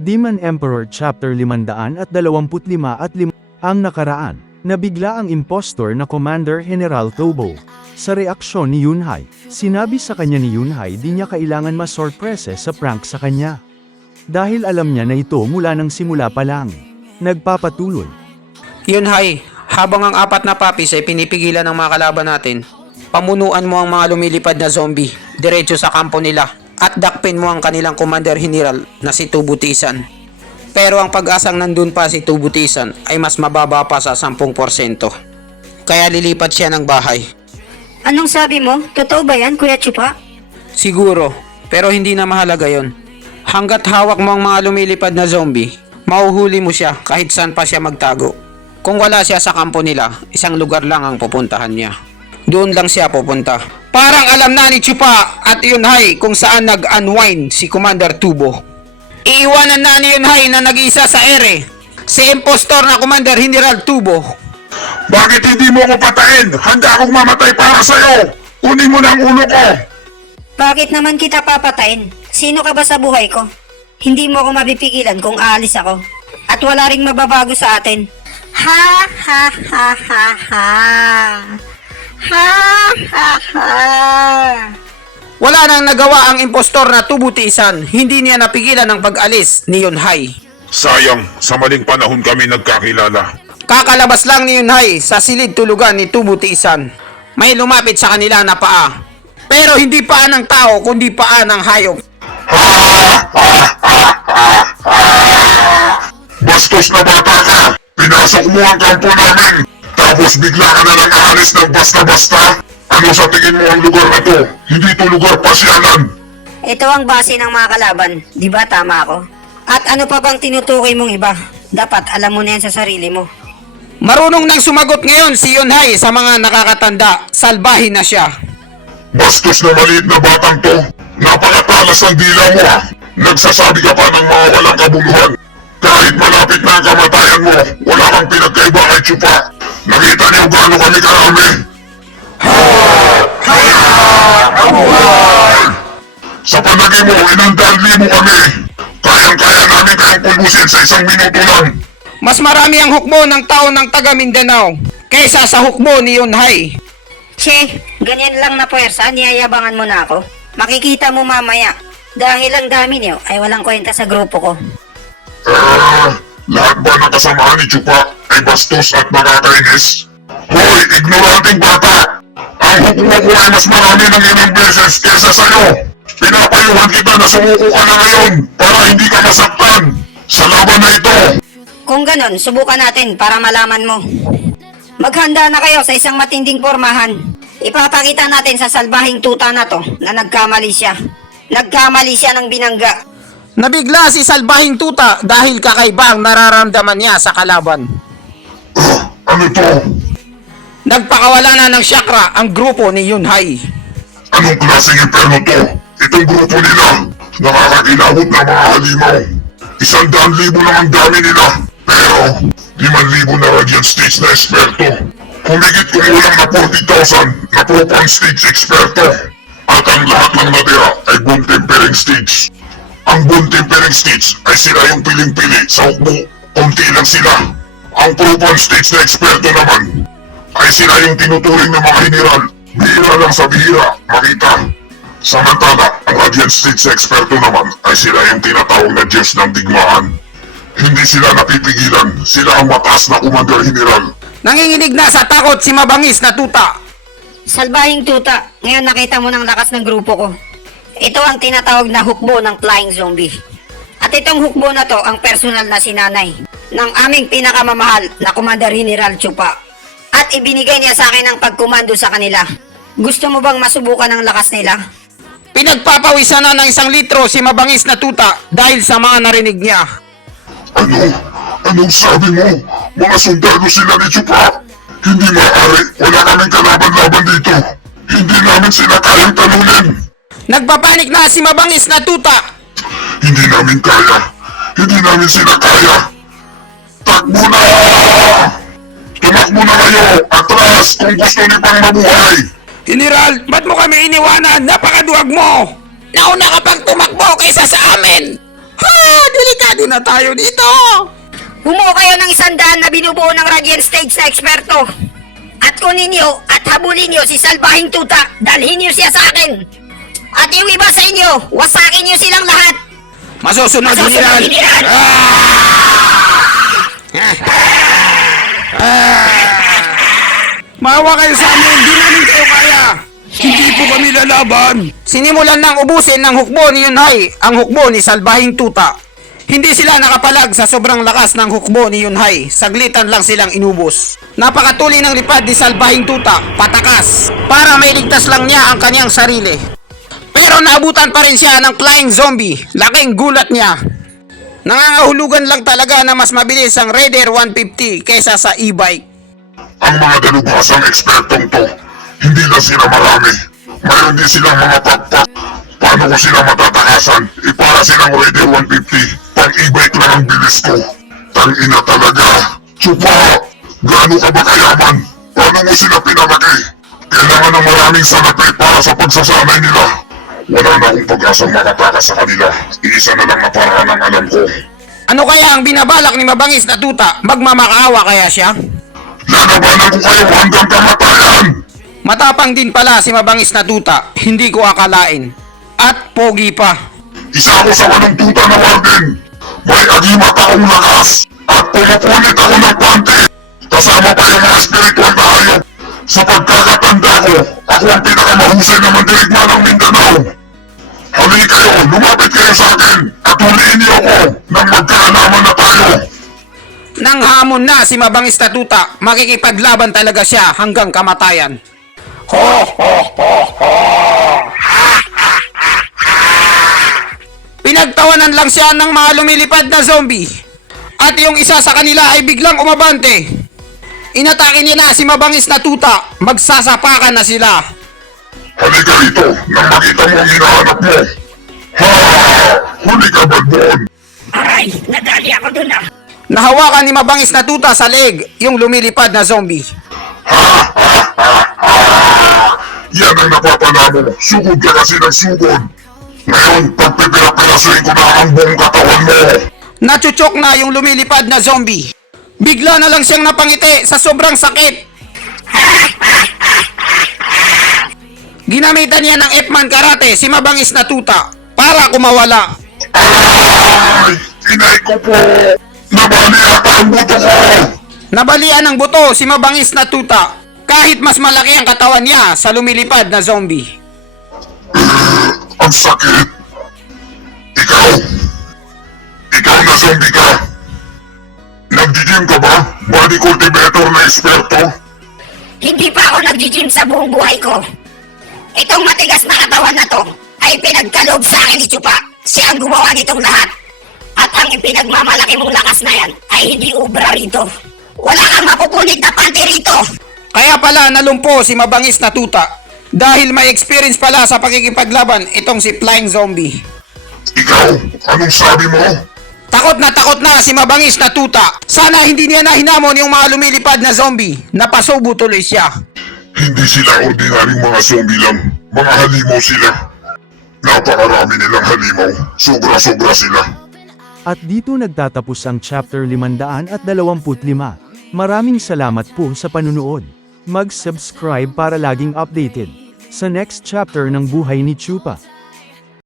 Demon Emperor Chapter 525 at 5 ang nakaraan, nabigla ang impostor na Commander General Tobo. Sa reaksyon ni Yunhai, sinabi sa kanya ni Yunhai di niya kailangan masorprese sa prank sa kanya. Dahil alam niya na ito mula ng simula pa lang. Nagpapatuloy. Yunhai, habang ang 4 na puppies ay pinipigilan ng mga kalaban natin, pamunuan mo ang mga lumilipad na zombie, diretso sa kampo nila, at dakpin mo ang kanilang Commander General na si Tubutisan. Pero ang pag-asang nandun pa si Tubutisan ay mas mababa pa sa 10%. Kaya lilipat siya ng bahay. Anong sabi mo? Totoo ba yan, Kuya Chupa? Siguro, pero hindi na mahalaga yon. Hanggat hawak mo ang mga lumilipad na zombie, mauhuli mo siya kahit saan pa siya magtago. Kung wala siya sa kampo nila, isang lugar lang ang pupuntahan niya. Doon lang siya pupunta. Parang alam na ni Chupa at Yunhai kung saan nag-unwind si Commander Tubo. Iiwanan na ni Yunhai na nag-isa sa ere, si impostor na Commander General Tubo. Bakit hindi mo ko patayin? Handa akong mamatay para sa'yo! Kunin mo na ang ulo ko! Bakit naman kita papatayin? Sino ka ba sa buhay ko? Hindi mo ako mapipigilan kung aalis ako. At wala ring mababago sa atin. Ha ha ha ha ha. Ha ha ha. Wala nang nagawa ang impostor na Tubutisan, hindi niya napigilan ang pag-alis ni Yunhai. Sayang, sa maling panahon kami nagkakilala. Kakalabas lang ni Yunhai sa silid tulugan ni Tubutisan. May lumapit sa kanila na paa. Pero hindi paa ng tao kundi paa ng hayop. Bastos na bata ka! Pinasok mo ang kampo namin! Tapos bigla ka na lang aalis ng basta-basta! Ano sa tingin mo ang lugar na to? Hindi to lugar pasyalan! Ito ang base ng mga kalaban. Di ba tama ako? At ano pa bang tinutukoy mong iba? Dapat alam mo na yan sa sarili mo. Marunong nang sumagot ngayon si Yunhai sa mga nakakatanda. Salbahin na siya. Bastos na maliit na batang to! Napakatalas ng dila mo ha! Nagsasabi ka pa ng mga walang kabuluhan! Kahit malapit na ang kamatayan mo, wala kang pinagkaiba kay Chupa! Nakita niyo gaano kami karami! Sa panagin mo, inandali mo kami! Kayang-kaya namin kayong pulbusin sa 1 minuto lang! Mas marami ang hukbo ng tao ng taga Mindanao kaysa sa hukbo ni Yunhai. Che, ganyan lang na puwersa, niyayabangan mo na ako. Makikita mo mamaya. Dahil ang dami niyo ay walang kwenta sa grupo ko. Lahat ba ng kasamahan ni Chupa ay bastos at nakakainis? Hoy, ignoranting bata! Ang hukbo ko ay mas marami ng ilang beses kesa sa'yo! Pinapayuhan kita na sumuko ka na ngayon para hindi ka masaktan! Sa laban na ito! Kung ganon, subukan natin para malaman mo. Maghanda na kayo sa isang matinding pormahan. Ipapakita natin sa salbahing tuta na to na nagkamali siya. Nagkamali siya ng binangga. Nabigla si Salbahing Tuta dahil kakaiba ang nararamdaman niya sa kalaban. Ano to? Nagpakawala na ng chakra ang grupo ni Yunhai. Anong klaseng imperno to? Itong grupo nila, nakakakilabot na mga halimaw. 100,000 lang ang dami nila, pero 5,000 na Radiant Stage na eksperto. Humigit kumulang na 40,000 na Propan Stage eksperto. At ang lahat ng natira ay Bone Tempering Stage. Ang Bone Tempering Stage ay sila yung piling-pili sa hukbo. Konti lang sila. Ang Propan Stage na eksperto naman ay sila yung tinuturing ng mga general. Bihira lang sa bihira, makita. Samantala, ang Radiant Stage na eksperto naman ay sila yung tinatawag na Diyos ng digmaan. Hindi sila napipigilan, sila ang mataas na Commander General. Nanginginig na sa takot si Mabangis na Tuta. Salbahing tuta, ngayon nakita mo ng lakas ng grupo ko. Ito ang tinatawag na hukbo ng Flying Zombie. At itong hukbo na to ang personal na sinanay ng aming pinakamamahal na Commander General Chupa. At ibinigay niya sa akin ang pagkomando sa kanila. Gusto mo bang masubukan ang lakas nila? Pinagpapawisan na ng 1 litro si Mabangis na Tuta dahil sa mga narinig niya. Ano? Anong sabi mo? Mga sundalo sila ni Chupa? Hindi maaari, wala kaming kalaban-laban dito. Hindi namin sila kayang talunin. Nagpapanik na si Mabangis na Tuta. Hindi namin kaya. Hindi namin sila kaya. Takbo na! Tumakbo na kayo! Atras kung gusto niyo pang mabuhay! General, ba't mo kami iniwanan? Napakaduwag mo! Nauna ka pang tumakbo kaysa sa amin! Delikado na tayo dito! Bumuo kayo ng 100 na binubuo ng Radiant Stage na eksperto. At kunin nyo at habulin nyo si Salbahing Tuta. Dalhin nyo siya sa akin. At yung iba sa inyo, wasakin nyo silang lahat. Masusunod, General! General! Maawa kayo sa amin! Di namin kayo kaya! Hindi po kami lalaban! Sinimulan nang ubusin ng hukbo ni Yunhay ang hukbo ni Salbahing Tuta. Hindi sila nakapalag sa sobrang lakas ng hukbo ni Yunhay. Saglitan lang silang inubos. Napakatuli ng lipad ni Salbahing Tuta, patakas, para mailigtas lang niya ang kanyang sarili. Pero naabutan pa rin siya ng flying zombie. Laking gulat niya. Nangangahulugan lang talaga na mas mabilis ang Raider 150 kaysa sa e-bike. Ang mga dalubhasang ekspertong to, hindi lang sila marami. Mayroon din silang mga pakpak. Paano ko sila matatakasan? Para silang Raider 150. Pang e-bike lang ang bilis ko. Tangina talaga. Chupa! Gaano ka ba kayaman? Paano mo sila pinamaki? Kailangan ng maraming salapi para sa pagsasanay nila. Wala na akong pag-asang makatakas sa kanila. Iisa na lang na paraan ang alam ko. Ano kaya ang binabalak ni Mabangis na Tuta? Magmamakaawa kaya siya? Lalabanan ko kayo hanggang kamatayan! Matapang din pala si Mabangis na Tuta. Hindi ko akalain. At pogi pa. Isa ako sa walong tuta na warden. May agimat akong lakas. At pumupunit ako ng pante. Kasama pa yung mga spiritual na hayop. Sa pagkakatanda ko, ako ang pinakamahusay na mandirigma ng Mindanao. Halika kayo, lumapit kayo sa akin. At huliin niyo ako nang magkaalaman na tayo. Nang hamon na si Mabangis na Tuta, makikipaglaban talaga siya hanggang kamatayan. Pinagtawanan lang siya ng mga lumilipad na zombie. At yung isa sa kanila ay biglang umabante. Inatake nila si Mabangis na Tuta. Magsasapakan na sila. Halika rito nang makita mo ang hinahanap mo. Ha! Huli ka, Badbon! Aray, nadali ako dun ah. Nahawakan ni Mabangis na Tuta sa leg yung lumilipad na zombie. Yan ang napapala mo. Sugod ka kasi ng sugod. Ngayon, pagpipirapirasuin ko na ang buong katawan mo. Nachuchok na yung lumilipad na zombie. Bigla na lang siyang napangiti sa sobrang sakit. Ginamitan niya ng F-Man Karate si Mabangis na Tuta para kumawala. Ay! Inay ko po! Nabali ata ang buto ko! Nabalian ng buto si Mabangis na Tuta kahit mas malaki ang katawan niya sa lumilipad na zombie. Ang sakit! Ikaw! Ikaw na zombie ka! Nag-gym ka ba? Body cultivator na eksperto? Hindi pa ako nag-gym sa buong buhay ko. Itong matigas na katawan na to ay pinagkaloob sa akin ni Chupa. Siya ang gumawa nitong lahat. At ang ipinagmamalaki mong lakas na yan ay hindi ubra rito. Wala kang mapupunit na panty rito. Kaya pala nalumpo si Mabangis na Tuta dahil may experience pala sa pakikipaglaban itong si Flying Zombie. Ikaw? Anong sabi mo? Takot na si Mabangis na Tuta. Sana hindi niya nahinamon yung mga lumilipad na zombie. Napasubo tuloy siya. Hindi sila ordinaryong mga zombie lang. Mga halimaw sila. Napakarami nilang halimaw. Sobra-sobra sila. At dito nagtatapos ang chapter 525. Maraming salamat po sa panunood. Mag-subscribe para laging updated sa next chapter ng buhay ni Chupa.